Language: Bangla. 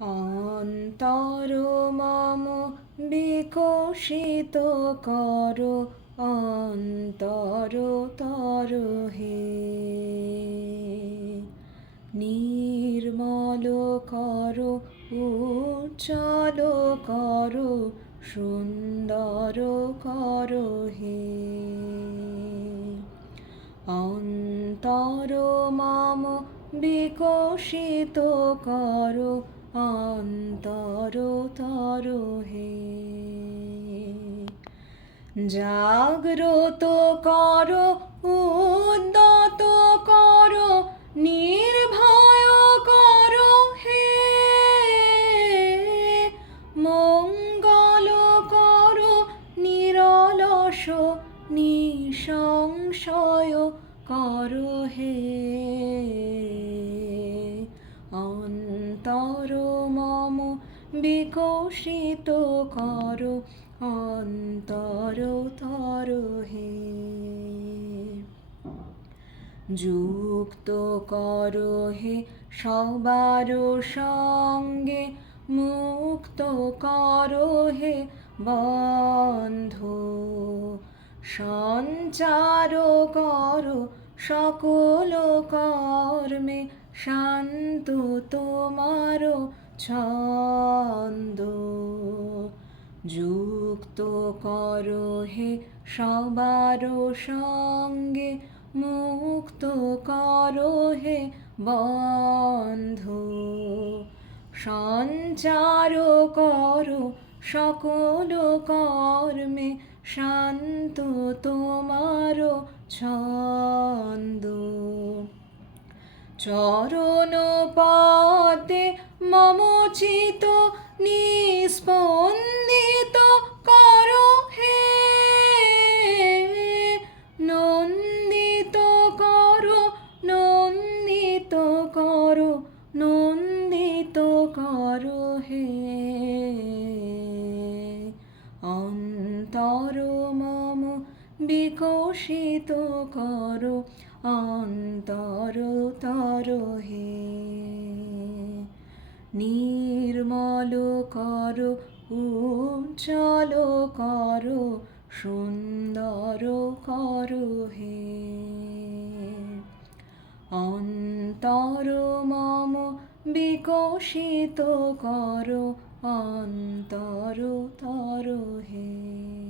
অন্তর মম বিকশিত করো, অন্তর তর হে। নির্মল করো, উজ্জ্বল করো, সুন্দর করো হে। অন্তর মম বিকশিত করো, অন্তর তর হে। জাগ্রত করো, উদ্যত করো, নির্ভয় করো হে। মঙ্গল করো, নিরলস নিঃসংশয় করো হে। অন্তর মম বিকশিত করো, অন্তর তর হে। যুক্ত করো হে সবার সঙ্গে, মুক্ত করো হে বন্ধ। সঞ্চার করো সকল কর্মে, শান্ত তোমার ছন্দ। যুক্ত করো হে সবার সঙ্গে, মুক্ত করো হে বন্ধ। সঞ্চার করো সকল কর্মে, শান্ত তোমার ছন্দ। চরণ পদে মম চিত নিস্পন্দিত করো হে। নন্দিত করো, নন্দিত করো, নন্দিত করো হে। অন্তর মম বিকশিত করো, অন্তর তর হে। নির্মল করো, উজ্জ্বল করো, সুন্দর করো হে। অন্তর মম বিকশিত করো, অন্তর তর হে।